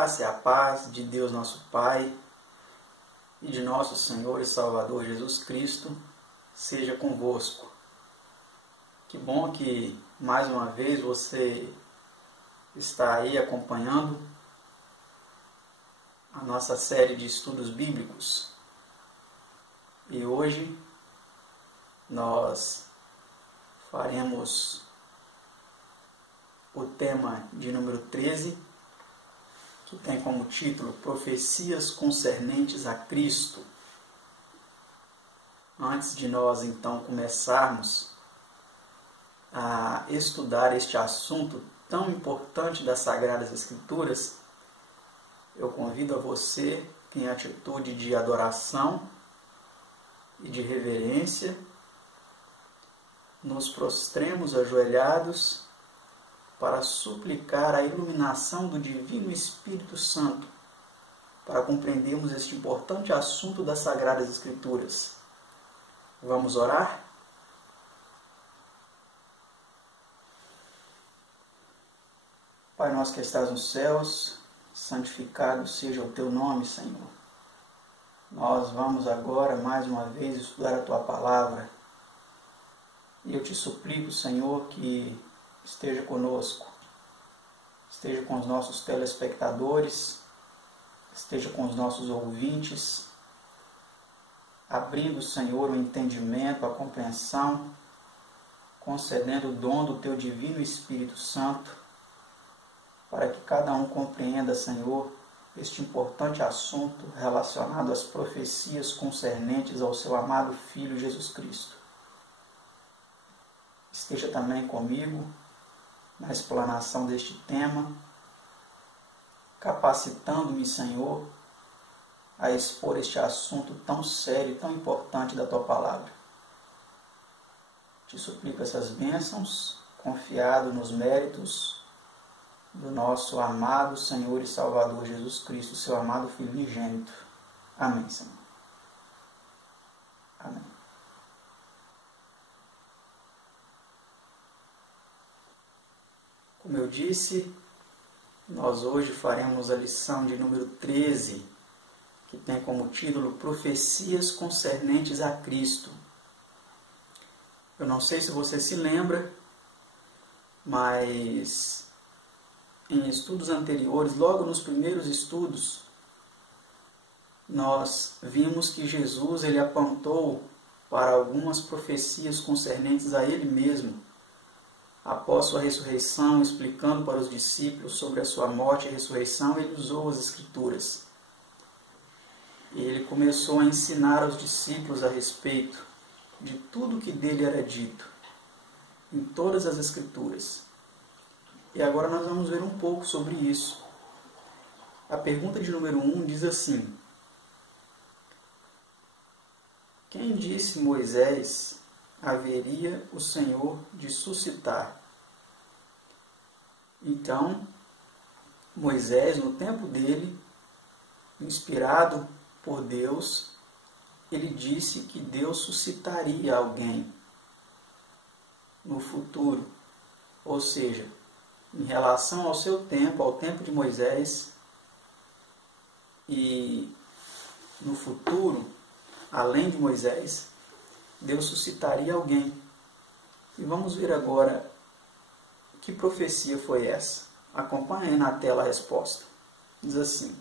graça e a paz de Deus nosso Pai e de nosso Senhor e Salvador Jesus Cristo seja convosco. Que bom que mais uma vez você está aí acompanhando a nossa série de estudos bíblicos. E hoje nós faremos o tema de número 13, que tem como título Profecias concernentes a Cristo. Antes de nós então começarmos a estudar este assunto tão importante das Sagradas Escrituras, eu convido a você que, em atitude de adoração e de reverência, nos prostremos ajoelhados para suplicar a iluminação do Divino Espírito Santo, para compreendermos este importante assunto das Sagradas Escrituras. Vamos orar? Pai nosso que estás nos céus, santificado seja o teu nome, Senhor. Nós vamos agora, mais uma vez, estudar a tua palavra. E eu te suplico, Senhor, que esteja conosco, esteja com os nossos telespectadores, esteja com os nossos ouvintes, abrindo, Senhor, o entendimento, a compreensão, concedendo o dom do teu Divino Espírito Santo, para que cada um compreenda, Senhor, este importante assunto relacionado às profecias concernentes ao seu amado Filho Jesus Cristo. Esteja também comigo na explanação deste tema, capacitando-me, Senhor, a expor este assunto tão sério e tão importante da tua palavra. Te suplico essas bênçãos, confiado nos méritos do nosso amado Senhor e Salvador Jesus Cristo, seu amado Filho unigênito. Amém, Senhor. Amém. Como eu disse, nós hoje faremos a lição de número 13, que tem como título Profecias concernentes a Cristo. Eu não sei se você se lembra, mas em estudos anteriores, logo nos primeiros estudos, nós vimos que Jesus ele apontou para algumas profecias concernentes a Ele mesmo, após sua ressurreição, explicando para os discípulos sobre a sua morte e ressurreição, ele usou as Escrituras. E ele começou a ensinar aos discípulos a respeito de tudo que dele era dito, em todas as Escrituras. E agora nós vamos ver um pouco sobre isso. A pergunta de número 1 diz assim: quem disse Moisés haveria o Senhor de suscitar? Então, Moisés, no tempo dele, inspirado por Deus, ele disse que Deus suscitaria alguém no futuro. Ou seja, em relação ao seu tempo, ao tempo de Moisés, e no futuro, além de Moisés, Deus suscitaria alguém. E vamos ver agora que profecia foi essa. Acompanhe aí na tela a resposta. Diz assim: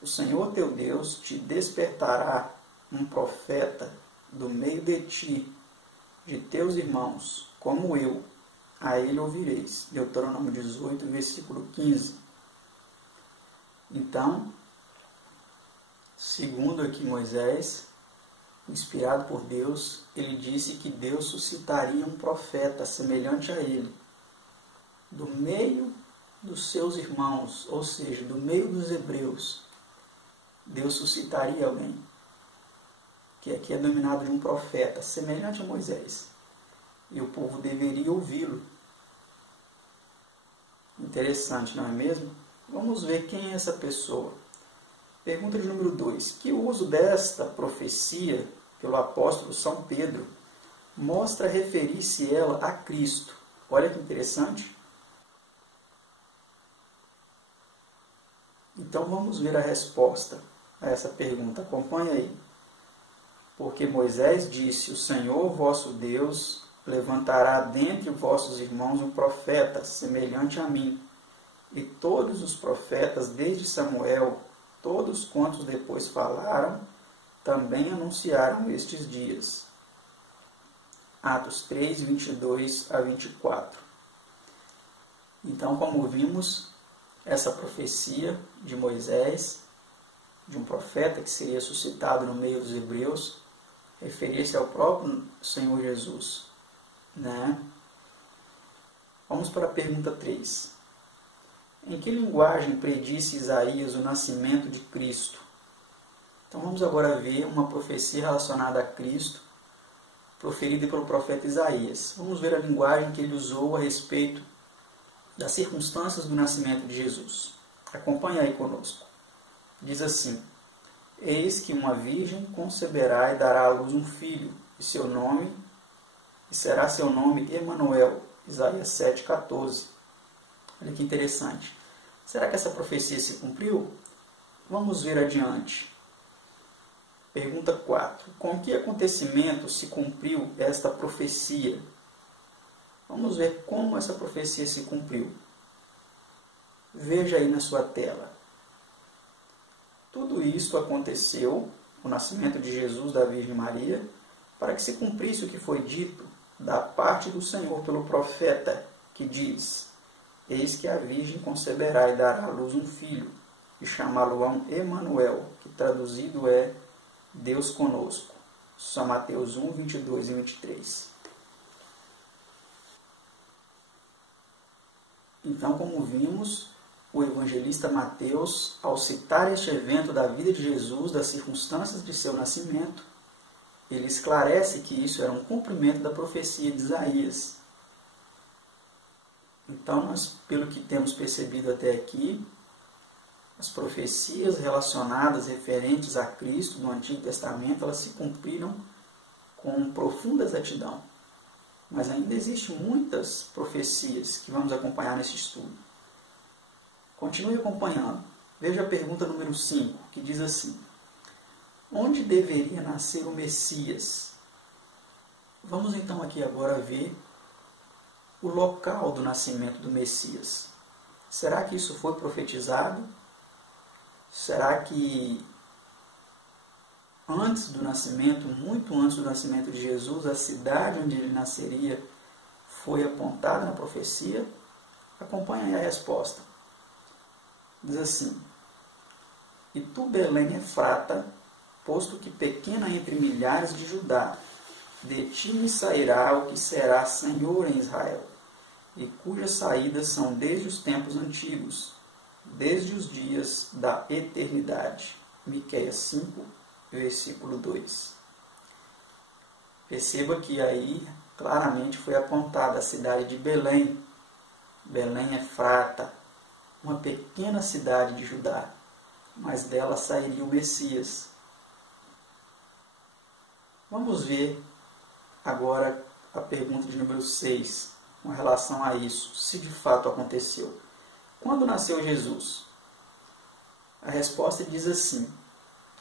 o Senhor teu Deus te despertará um profeta do meio de ti, de teus irmãos, como eu, a ele ouvireis. Deuteronômio 18, versículo 15. Então, segundo aqui Moisés, inspirado por Deus, ele disse que Deus suscitaria um profeta semelhante a ele, do meio dos seus irmãos, ou seja, do meio dos hebreus. Deus suscitaria alguém, que aqui é denominado de um profeta, semelhante a Moisés, e o povo deveria ouvi-lo. Interessante, não é mesmo? Vamos ver quem é essa pessoa. Pergunta de número 2. Que o uso desta profecia pelo apóstolo São Pedro mostra referir-se ela a Cristo? Olha que interessante. Então vamos ver a resposta a essa pergunta. Acompanhe aí. Porque Moisés disse: o Senhor vosso Deus levantará dentre vossos irmãos um profeta semelhante a mim. E todos os profetas, desde Samuel, todos quantos depois falaram, também anunciaram estes dias. Atos 3, 22 a 24. Então, como vimos, essa profecia de Moisés, de um profeta que seria suscitado no meio dos hebreus, referia-se ao próprio Senhor Jesus, né? Vamos para a pergunta 3. Em que linguagem predisse Isaías o nascimento de Cristo? Então vamos agora ver uma profecia relacionada a Cristo, proferida pelo profeta Isaías. Vamos ver a linguagem que ele usou a respeito das circunstâncias do nascimento de Jesus. Acompanhe aí conosco. Diz assim: eis que uma virgem conceberá e dará à luz um filho, e será seu nome Emanuel. Isaías 7,14. Olha que interessante. Será que essa profecia se cumpriu? Vamos ver adiante. Pergunta 4. Com que acontecimento se cumpriu esta profecia? Vamos ver como essa profecia se cumpriu. Veja aí na sua tela. Tudo isto aconteceu, o nascimento de Jesus da Virgem Maria, para que se cumprisse o que foi dito da parte do Senhor pelo profeta, que diz: eis que a Virgem conceberá e dará à luz um filho, e chamá-lo-ão Emanuel, que traduzido é Deus conosco. São Mateus 1, 22 e 23. Então, como vimos, o evangelista Mateus, ao citar este evento da vida de Jesus, das circunstâncias de seu nascimento, ele esclarece que isso era um cumprimento da profecia de Isaías. Então, nós, pelo que temos percebido até aqui, as profecias relacionadas, referentes a Cristo no Antigo Testamento, elas se cumpriram com profunda exatidão. Mas ainda existem muitas profecias que vamos acompanhar nesse estudo. Continue acompanhando. Veja a pergunta número 5, que diz assim: onde deveria nascer o Messias? Vamos então aqui agora ver o local do nascimento do Messias. Será que isso foi profetizado? Será que antes do nascimento, muito antes do nascimento de Jesus, a cidade onde ele nasceria foi apontada na profecia? Acompanhe aí a resposta. Diz assim: e tu, Belém Efrata, posto que pequena entre milhares de Judá, de ti me sairá o que será Senhor em Israel, e cujas saídas são desde os tempos antigos, desde os dias da eternidade. Miqueias 5, versículo 2. Perceba que aí claramente foi apontada a cidade de Belém, Belém Efrata, uma pequena cidade de Judá, mas dela sairia o Messias. Vamos ver agora a pergunta de número 6, com relação a isso, se de fato aconteceu. Quando nasceu Jesus? A resposta diz assim,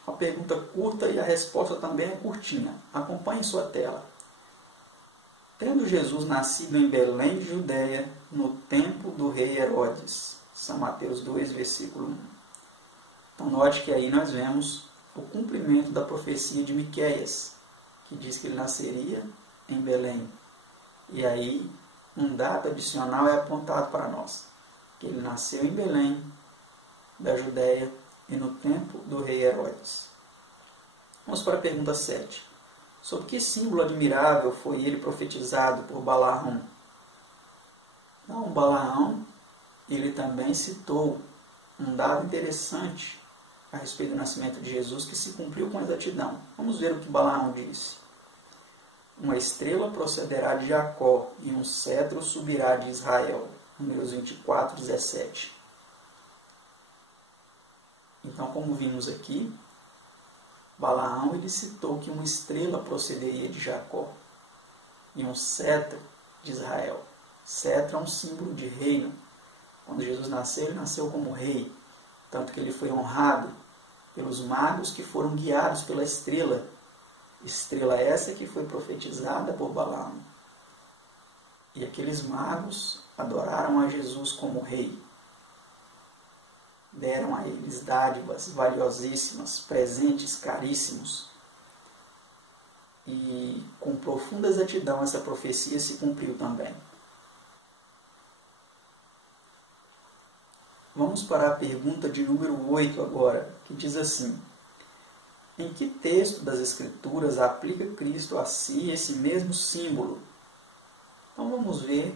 uma pergunta curta e a resposta também é curtinha. Acompanhe sua tela. Tendo Jesus nascido em Belém de Judéia, no tempo do rei Herodes. São Mateus 2, versículo 1. Então note que aí nós vemos o cumprimento da profecia de Miqueias, que diz que ele nasceria em Belém. E aí um dado adicional é apontado para nós, que ele nasceu em Belém, da Judéia, e no tempo do rei Herodes. Vamos para a pergunta 7. Sobre que símbolo admirável foi ele profetizado por Balaão? Então, Balaão, ele também citou um dado interessante a respeito do nascimento de Jesus, que se cumpriu com exatidão. Vamos ver o que Balaão disse. Uma estrela procederá de Jacó, e um cetro subirá de Israel. Números 24, 17. Então, como vimos aqui, Balaão ele citou que uma estrela procederia de Jacó e um cetro de Israel. Cetro é um símbolo de reino. Quando Jesus nasceu, ele nasceu como rei. tanto que ele foi honrado pelos magos que foram guiados pela estrela. Estrela essa que foi profetizada por Balaão. E aqueles magos adoraram a Jesus como rei. Deram a eles dádivas valiosíssimas, presentes caríssimos. E com profunda exatidão essa profecia se cumpriu também. Vamos para a pergunta de número 8 agora, que diz assim: em que texto das Escrituras aplica Cristo a si esse mesmo símbolo? Então vamos ver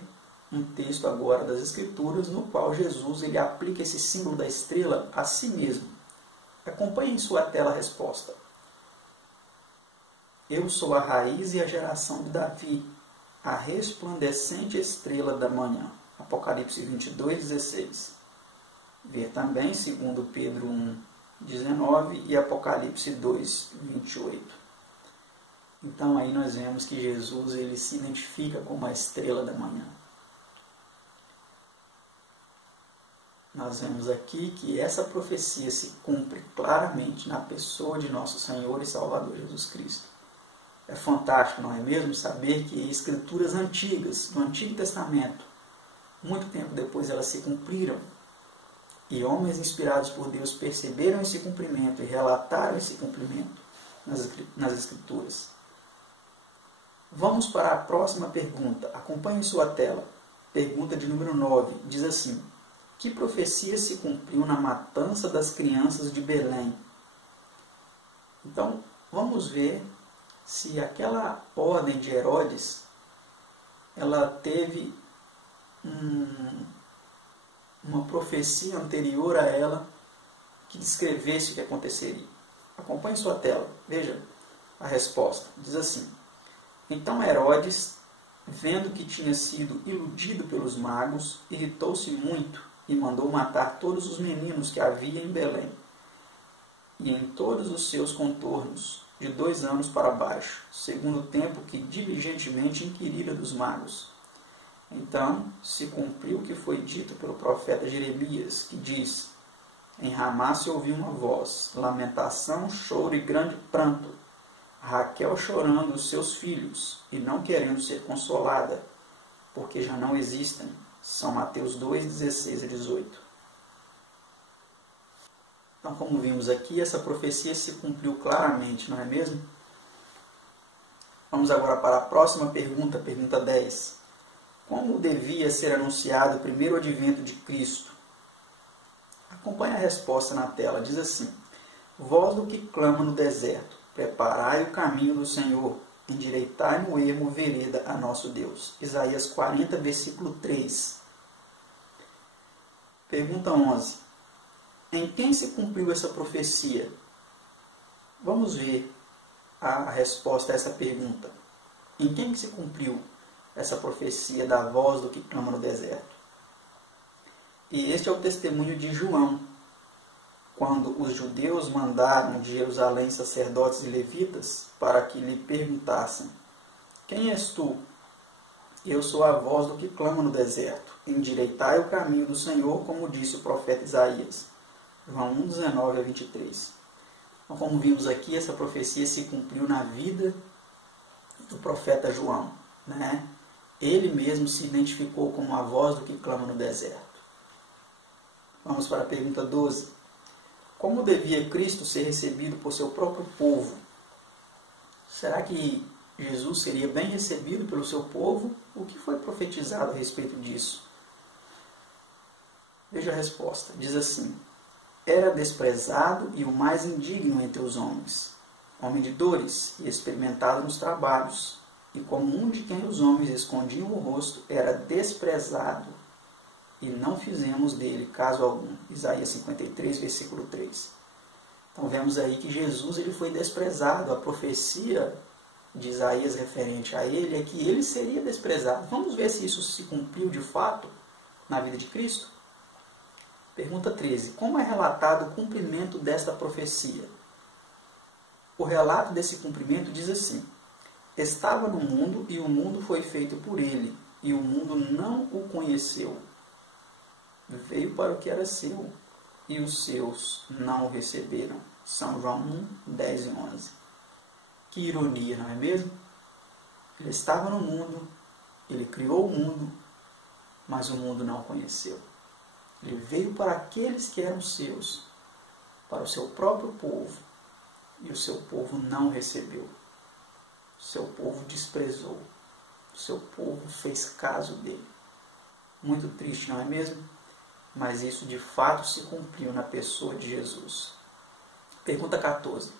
um texto agora das Escrituras no qual Jesus ele aplica esse símbolo da estrela a si mesmo. Acompanhe em sua tela a resposta. Eu sou a raiz e a geração de Davi, a resplandecente estrela da manhã. Apocalipse 22:16. Ver também 2 Pedro 1:19 e Apocalipse 2:28. Então aí nós vemos que Jesus ele se identifica como a estrela da manhã. Nós vemos aqui que essa profecia se cumpre claramente na pessoa de nosso Senhor e Salvador Jesus Cristo. É fantástico, não é mesmo, saber que escrituras antigas, do Antigo Testamento, muito tempo depois elas se cumpriram. E homens inspirados por Deus perceberam esse cumprimento e relataram esse cumprimento nas Escrituras. Vamos para a próxima pergunta. Acompanhe em sua tela. Pergunta de número 9. Diz assim: que profecia se cumpriu na matança das crianças de Belém? Então, vamos ver se aquela ordem de Herodes ela teve uma profecia anterior a ela que descrevesse o que aconteceria. Acompanhe sua tela. Veja a resposta. Diz assim: então Herodes, vendo que tinha sido iludido pelos magos, irritou-se muito e mandou matar todos os meninos que havia em Belém e em todos os seus contornos, de 2 anos para baixo, segundo o tempo que diligentemente inquirira dos magos. Então se cumpriu o que foi dito pelo profeta Jeremias, que diz: em Ramá se ouviu uma voz, lamentação, choro e grande pranto, Raquel chorando os seus filhos e não querendo ser consolada, porque já não existem. São Mateus 2:16-18. Então, como vimos aqui, essa profecia se cumpriu claramente, não é mesmo? Vamos agora para a próxima pergunta, pergunta 10. Como devia ser anunciado o primeiro advento de Cristo? Acompanhe a resposta na tela. Diz assim: voz do que clama no deserto, preparai o caminho do Senhor, endireitai no ermo vereda a nosso Deus. Isaías 40, versículo 3. Pergunta 11. Em quem se cumpriu essa profecia? Vamos ver a resposta a essa pergunta. Em quem se cumpriu essa profecia da voz do que clama no deserto? E este é o testemunho de João, quando os judeus mandaram de Jerusalém sacerdotes e levitas para que lhe perguntassem: quem és tu? Eu sou a voz do que clama no deserto, endireitai o caminho do Senhor, como disse o profeta Isaías. João 1:19-23. Então, como vimos aqui, essa profecia se cumpriu na vida do profeta João, né? Ele mesmo se identificou como a voz do que clama no deserto. Vamos para a pergunta 12. Como devia Cristo ser recebido por seu próprio povo? Será que Jesus seria bem recebido pelo seu povo? O que foi profetizado a respeito disso? Veja a resposta. Diz assim: era desprezado e o mais indigno entre os homens, homem de dores e experimentado nos trabalhos, e como um de quem os homens escondiam o rosto, era desprezado, e não fizemos dele caso algum. Isaías 53, versículo 3. Então vemos aí que Jesus ele foi desprezado. A profecia de Isaías referente a ele é que ele seria desprezado. Vamos ver se isso se cumpriu de fato na vida de Cristo? Pergunta 13. Como é relatado o cumprimento desta profecia? O relato desse cumprimento diz assim: estava no mundo e o mundo foi feito por ele, e o mundo não o conheceu. Veio para o que era seu, e os seus não o receberam. São João 1, 10 e 11. Que ironia, não é mesmo? Ele estava no mundo, ele criou o mundo, mas o mundo não o conheceu. Ele veio para aqueles que eram seus, para o seu próprio povo, e o seu povo não o recebeu. O seu povo desprezou. O seu povo fez caso dele. Muito triste, não é mesmo? Mas isso de fato se cumpriu na pessoa de Jesus. Pergunta 14. O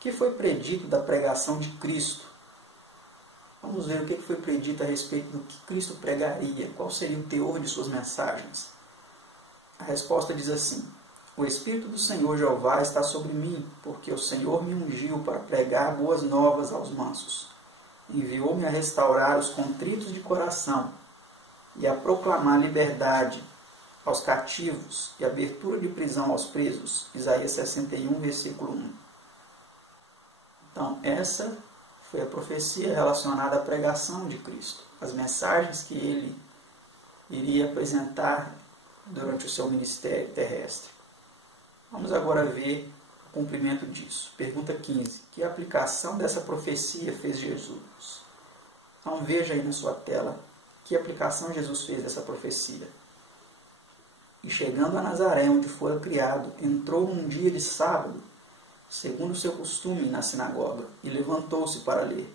que foi predito da pregação de Cristo? Vamos ver o que foi predito a respeito do que Cristo pregaria. Qual seria o teor de suas mensagens? A resposta diz assim: o Espírito do Senhor Jeová está sobre mim, porque o Senhor me ungiu para pregar boas novas aos mansos. Enviou-me a restaurar os contritos de coração e a proclamar liberdade aos cativos e abertura de prisão aos presos. Isaías 61, versículo 1. Então, essa foi a profecia relacionada à pregação de Cristo, as mensagens que ele iria apresentar durante o seu ministério terrestre. Vamos agora ver o cumprimento disso. Pergunta 15. Que aplicação dessa profecia fez Jesus? Então veja aí na sua tela que aplicação Jesus fez dessa profecia. E chegando a Nazaré, onde fora criado, entrou num dia de sábado, segundo o seu costume, na sinagoga, e levantou-se para ler.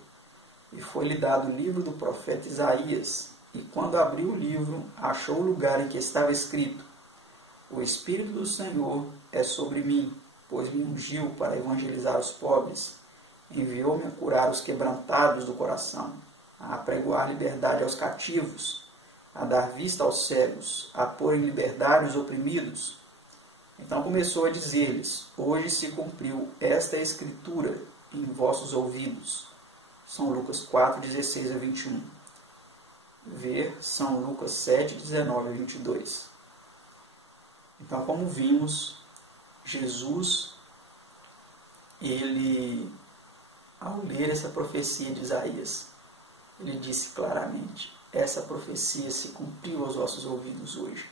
E foi-lhe dado o livro do profeta Isaías, e quando abriu o livro, achou o lugar em que estava escrito: o Espírito do Senhor é sobre mim, pois me ungiu para evangelizar os pobres, enviou-me a curar os quebrantados do coração, a apregoar liberdade aos cativos, a dar vista aos cegos, a pôr em liberdade os oprimidos. Então começou a dizer-lhes: hoje se cumpriu esta escritura em vossos ouvidos. São Lucas 4, 16 a 21. Ver São Lucas 7, 19 a 22. Então, como vimos, Jesus, ele, ao ler essa profecia de Isaías, ele disse claramente: essa profecia se cumpriu aos vossos ouvidos hoje.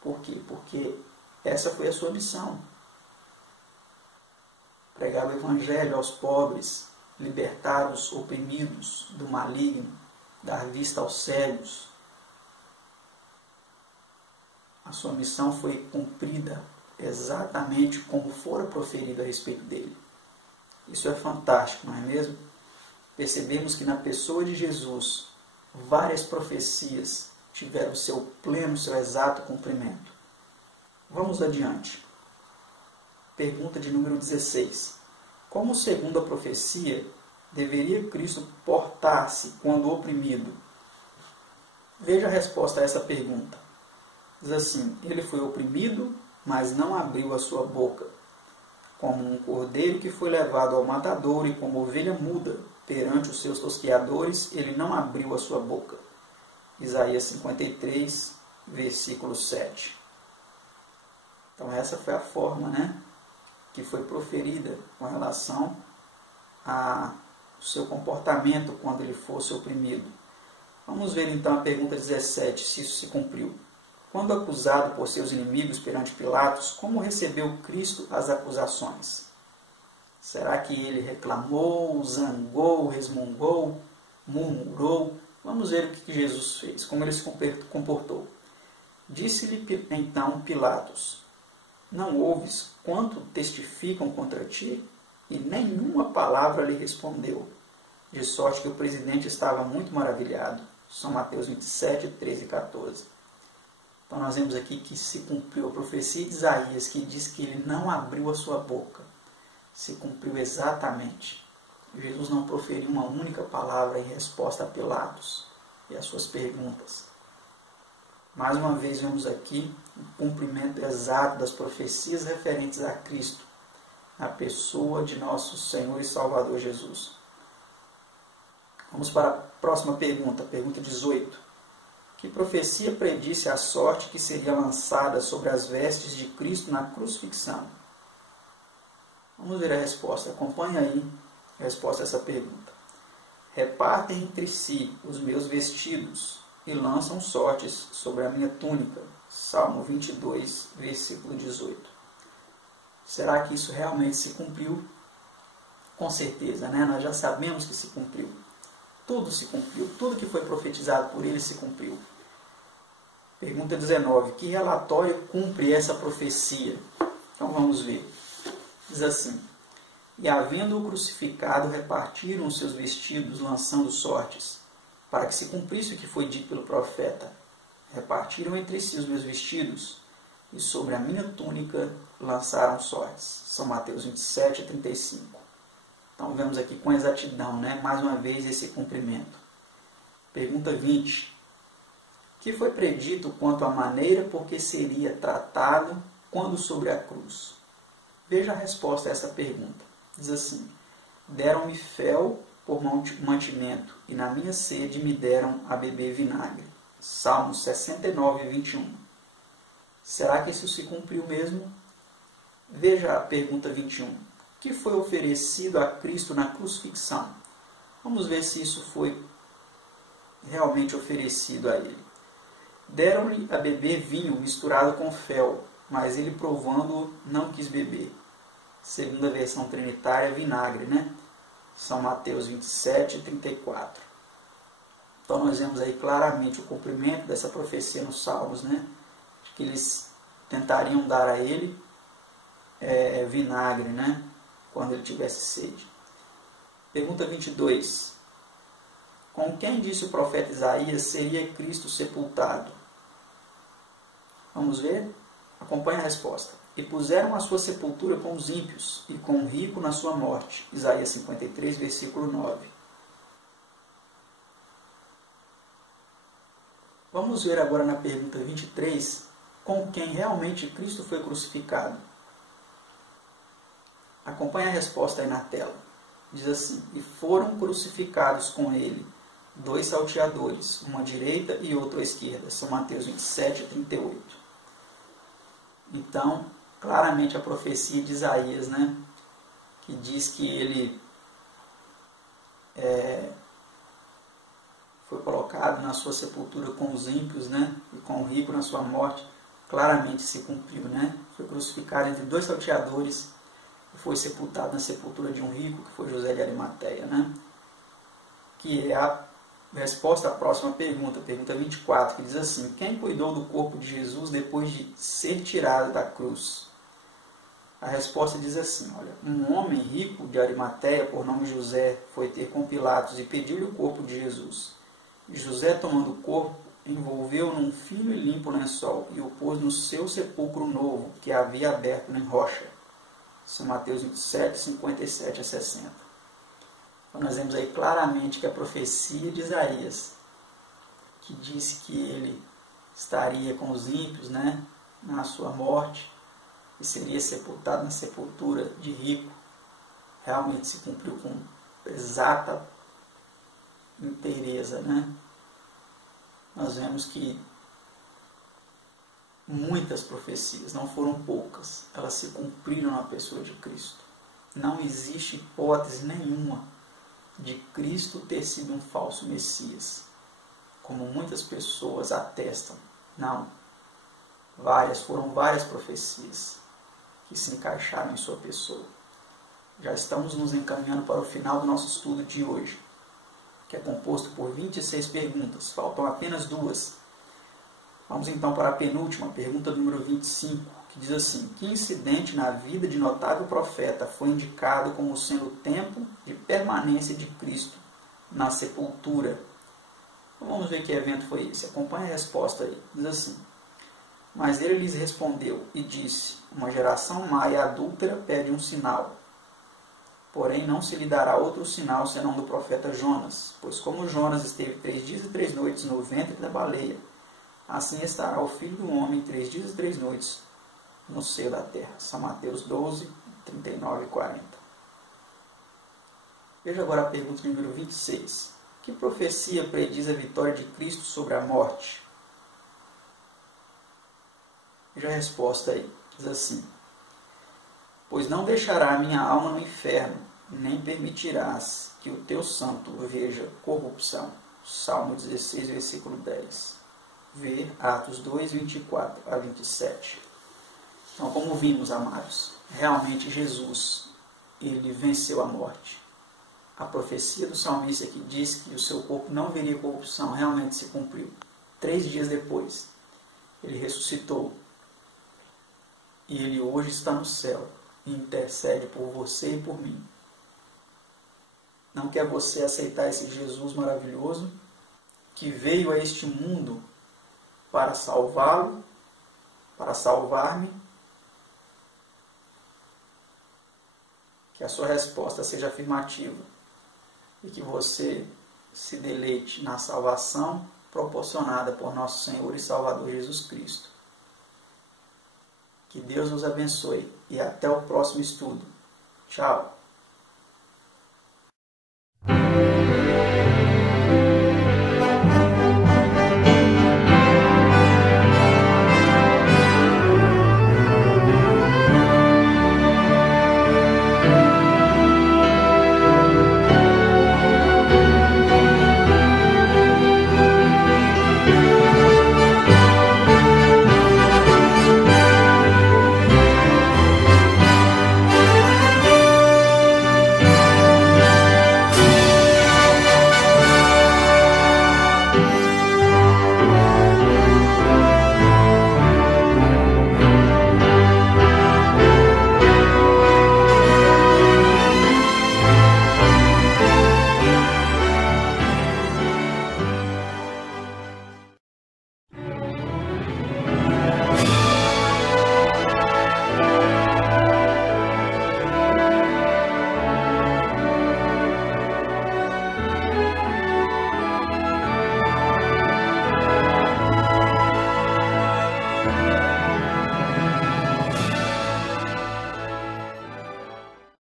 Por quê? Porque essa foi a sua missão. Pregar o Evangelho aos pobres, libertar os oprimidos do maligno, dar vista aos cegos. A sua missão foi cumprida exatamente como fora proferido a respeito dele. Isso é fantástico, não é mesmo? Percebemos que na pessoa de Jesus, várias profecias tiveram seu pleno, seu exato cumprimento. Vamos adiante. Pergunta de número 16. Como segundo a profecia, deveria Cristo portar-se quando oprimido? Veja a resposta a essa pergunta. Diz assim: ele foi oprimido, mas não abriu a sua boca. Como um cordeiro que foi levado ao matadouro e como ovelha muda perante os seus tosqueadores, ele não abriu a sua boca. Isaías 53, versículo 7. Então essa foi a forma, que foi proferida com relação ao seu comportamento quando ele fosse oprimido. Vamos ver então a pergunta 17, se isso se cumpriu. Quando acusado por seus inimigos perante Pilatos, como recebeu Cristo as acusações? Será que ele reclamou, zangou, resmungou, murmurou? Vamos ver o que Jesus fez, como ele se comportou. Disse-lhe então Pilatos: não ouves quanto testificam contra ti? E nenhuma palavra lhe respondeu, de sorte que o presidente estava muito maravilhado. São Mateus 27, 13 e 14. Então nós vemos aqui que se cumpriu a profecia de Isaías, que diz que ele não abriu a sua boca. Se cumpriu exatamente. Jesus não proferiu uma única palavra em resposta a Pilatos e às suas perguntas. Mais uma vez vemos aqui o cumprimento exato das profecias referentes a Cristo, a pessoa de nosso Senhor e Salvador Jesus. Vamos para a próxima pergunta, pergunta 18. Que profecia predisse a sorte que seria lançada sobre as vestes de Cristo na crucifixão? Vamos ver a resposta. Acompanhe aí a resposta a essa pergunta. Repartem entre si os meus vestidos e lançam sortes sobre a minha túnica. Salmo 22, versículo 18. Será que isso realmente se cumpriu? Com certeza, né? Nós já sabemos que se cumpriu. Tudo se cumpriu. Tudo que foi profetizado por ele se cumpriu. Pergunta 19. Que relatório cumpre essa profecia? Então vamos ver. Diz assim: e havendo-o crucificado, repartiram os seus vestidos, lançando sortes, para que se cumprisse o que foi dito pelo profeta. Repartiram entre si os meus vestidos, e sobre a minha túnica lançaram sortes. São Mateus 27, 35. Então vemos aqui com exatidão, né? Mais uma vez esse cumprimento. Pergunta 20. Que foi predito quanto à maneira por que seria tratado quando sobre a cruz? Veja a resposta a essa pergunta. Diz assim: deram-me fel por mantimento, e na minha sede me deram a beber vinagre. Salmos 69, 21. Será que isso se cumpriu mesmo? Veja a pergunta 21. O que foi oferecido a Cristo na crucifixão? Vamos ver se isso foi realmente oferecido a ele. Deram-lhe a beber vinho misturado com fel, mas ele, provando-o, não quis beber. Segunda versão trinitária, vinagre, né? São Mateus 27, 34. Então nós vemos aí claramente o cumprimento dessa profecia nos Salmos, né? De que eles tentariam dar a ele vinagre, né? Quando ele tivesse sede. Pergunta 22. Com quem disse o profeta Isaías seria Cristo sepultado? Vamos ver? Acompanhe a resposta. E puseram a sua sepultura com os ímpios, e com o rico na sua morte. Isaías 53, versículo 9. Vamos ver agora na pergunta 23, com quem realmente Cristo foi crucificado. Acompanhe a resposta aí na tela. Diz assim: e foram crucificados com ele 2 salteadores, uma à direita e outro à esquerda. São Mateus 27, 38. Então, claramente a profecia de Isaías, né, que diz que ele foi colocado na sua sepultura com os ímpios, né, e com o rico na sua morte, claramente se cumpriu, né? Foi crucificado entre 2 salteadores e foi sepultado na sepultura de um rico, que foi José de Arimateia, né? Que é a resposta à próxima pergunta, pergunta 24, que diz assim: quem cuidou do corpo de Jesus depois de ser tirado da cruz? A resposta diz assim: olha, um homem rico de Arimateia, por nome José, foi ter com Pilatos e pediu-lhe o corpo de Jesus. E José, tomando o corpo, envolveu num fino e limpo lençol e o pôs no seu sepulcro novo, que havia aberto em rocha. São Mateus 27, 57 a 60. Então nós vemos aí claramente que a profecia de Isaías, que disse que ele estaria com os ímpios, né, na sua morte, e seria sepultado na sepultura de rico, realmente se cumpriu com exata inteireza, né? Nós vemos que muitas profecias, não foram poucas, elas se cumpriram na pessoa de Cristo. Não existe hipótese nenhuma de Cristo ter sido um falso Messias, como muitas pessoas atestam. Não. Foram várias profecias que se encaixaram em sua pessoa. Já estamos nos encaminhando para o final do nosso estudo de hoje, que é composto por 26 perguntas. Faltam apenas 2. Vamos então para a penúltima, pergunta número 25, que diz assim: que incidente na vida de notável profeta foi indicado como sendo o tempo de permanência de Cristo na sepultura? Então, vamos ver que evento foi esse. Acompanhe a resposta aí. Diz assim: mas ele lhes respondeu e disse: uma geração má e adúltera pede um sinal. Porém, não se lhe dará outro sinal senão do profeta Jonas. Pois como Jonas esteve 3 dias e 3 noites no ventre da baleia, assim estará o Filho do Homem 3 dias e 3 noites no seio da terra. São Mateus 12, 39 e 40. Veja agora a pergunta número 26. Que profecia prediz a vitória de Cristo sobre a morte? Veja a resposta aí. Diz assim: pois não deixará a minha alma no inferno, nem permitirás que o teu santo veja corrupção. Salmo 16, versículo 10. Vê Atos 2, 24 a 27. Então, como vimos, amados, realmente Jesus, ele venceu a morte. A profecia do salmista que diz que o seu corpo não veria corrupção realmente se cumpriu. 3 dias depois, ele ressuscitou. E ele hoje está no céu e intercede por você e por mim. Não quer você aceitar esse Jesus maravilhoso que veio a este mundo para salvá-lo, para salvar-me? Que a sua resposta seja afirmativa e que você se deleite na salvação proporcionada por nosso Senhor e Salvador Jesus Cristo. Que Deus nos abençoe e até o próximo estudo. Tchau!